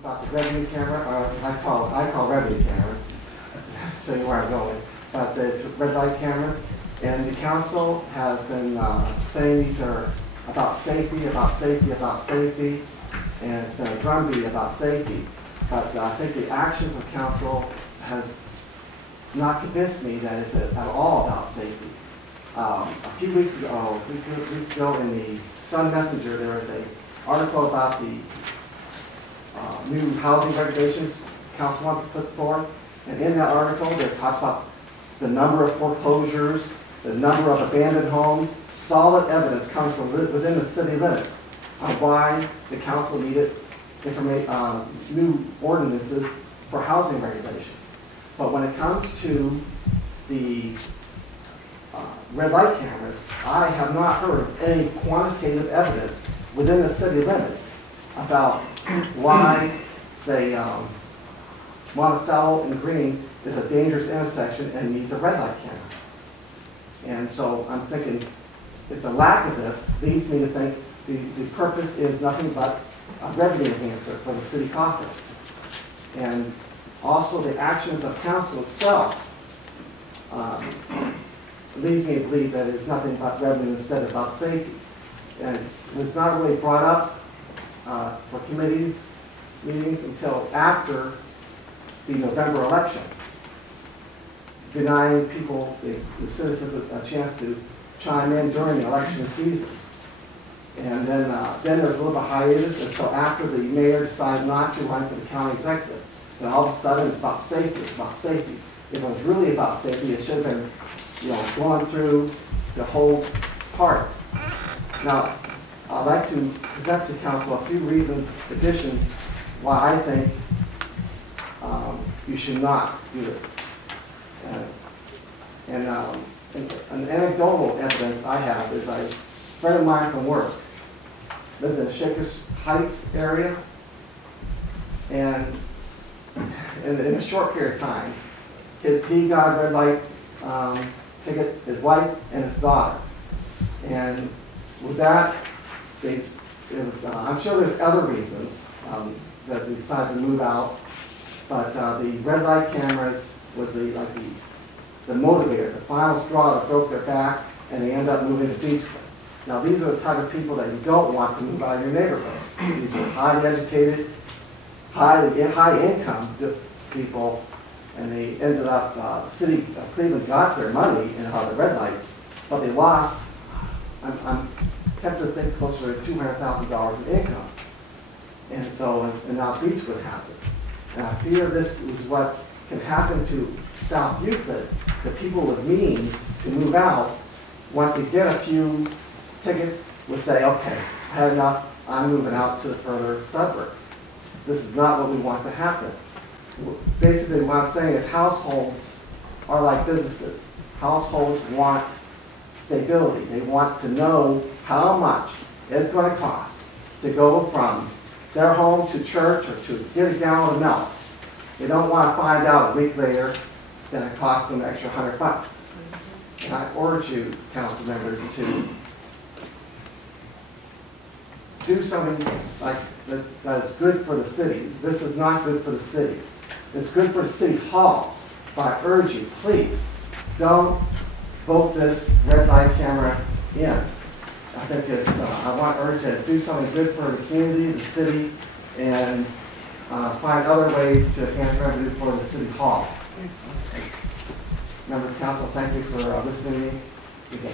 about the revenue camera, or I call revenue cameras. Show you where I'm going. But it's red light cameras, and the council has been saying these are about safety, about safety, about safety, and it's been a drumbeat about safety. But I think the actions of council has not convinced me that it's at all about safety. A few weeks ago, in the Sun Messenger, there was an article about the new housing regulations council wants to put forth, and in that article, they talk about the number of foreclosures, the number of abandoned homes. Solid evidence comes from within the city limits on why the council needed new ordinances for housing regulations. But when it comes to the red light cameras, I have not heard of any quantitative evidence within the city limits about why, say, Monticello and Green is a dangerous intersection and needs a red light camera. And so I'm thinking that the lack of this leads me to think the purpose is nothing but a revenue enhancer for the city coffers. And also the actions of council itself leads me to believe that it's nothing but revenue instead of about safety. And it was not really brought up for committees meetings until after the November election, denying people, the citizens, a chance to chime in during the election season. And then there was a little hiatus until after the mayor decided not to run for the county executive. Then all of a sudden it's about safety, it's about safety. If it was really about safety, it should have been, going through the whole part. Now, I'd like to present to council a few reasons, addition, why I think you should not do it. And an anecdotal evidence I have is a friend of mine from work lived in the Shakers Heights area, and in a short period of time, he got a red light ticket, his wife and his daughter. And with that, I'm sure there's other reasons that they decided to move out, but the red light cameras was the motivator, the final straw that broke their back, and they end up moving to Beechwood. Now, these are the type of people that you don't want to move out of your neighborhood. These are highly educated, high income people, and they ended up, the city of Cleveland got their money in the red lights, but they lost, I'm tempted to think, closer to $200,000 in income. And so, and now Beechwood has it. And I fear this is what can happen to South Euclid, the people with means to move out. Once they get a few tickets, will say, okay, I had enough, I'm moving out to the further suburbs. This is not what we want to happen. Basically, what I'm saying is households are like businesses. Households want stability. They want to know how much it's going to cost to go from their home to church or to get a gallon of milk. They don't want to find out a week later that it costs them an extra $100. And I urge you, council members, to do something like that is good for the city. This is not good for the city. It's good for City Hall. But I urge you, please, don't vote this red light camera in. I think it's, I want to urge you to do something good for the community, the city, and find other ways to enhance revenue for the City Hall. Members of Council, thank you for listening to me.